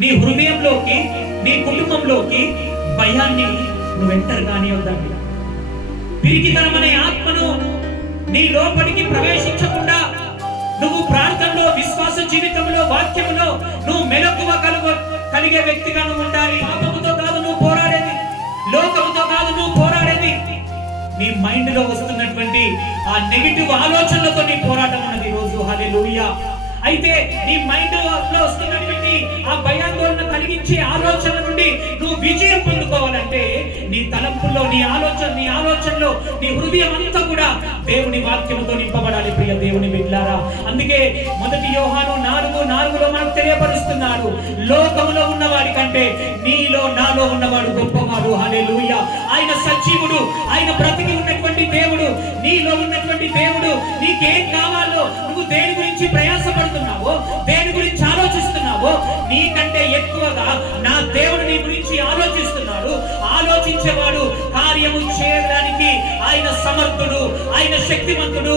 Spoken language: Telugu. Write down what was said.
నీ హృదయంలోకి, నీ కుటుంబంలోకి భయాన్ని నువ్వు ఎంటర్ కానివద్దండి. పిరికితనం అనే ఆత్మను నీ లోపలికి ప్రవేశించకుండా నువ్వు ప్రార్థనలో, విశ్వాస జీవితంలో, వాక్యంలో నువ్వు మెలకువ కలిగే వ్యక్తిగా నువ్వు ఉండాలి. పాపముతో కాదు నువ్వు పోరాడేది, లోకముతో కాదు నువ్వు పోరాడేది, నీ మైండ్ లో వస్తున్నటువంటి ఆ నెగిటివ్ ఆలోచనలతో నీ పోరాటం ఉన్నది ఈ రోజు. హల్లెలూయా. అయితే నీ మైండ్ లో వస్తున్నటువంటి ఆ భయాందోళన కలిగించే ఆలోచన నుండి నువ్వు విజయం పొందుకోవాలంటే నీ తలంపుల్లో, నీ ఆలోచనలో నీ హృదయం అంతా కూడా దేవుని వాక్యముతో నింపబడాలి. ప్రియ దేవుని బిడ్డలారా, అందుకే 1 యోహాను 4:4లో మనకు తెలియపరుస్తున్నారు, లోకములో ఉన్నవాడి కంటే నీలో నాలో ఉన్నవాడు గొప్పవాడు. హల్లెలూయా. ఆయన సజీవుడు, ఆయన బ్రతికి ఉన్నటువంటి దేవుడు, నీలో ఉన్నటువంటి దేవుడు. నీకేం కావాలో, నువ్వు దేని గురించి ప్రయాసపడుతున్నావో, దేని గురించి ఆలోచిస్తున్నావో, నీకంటే ఎక్కువగా నా దేవుడు నీ గురించి ఆలోచిస్తున్నాడు. ఆలోచించేవాడు కార్యము చేయడానికి ఆయన సమర్థుడు, ఆయన శక్తివంతుడు.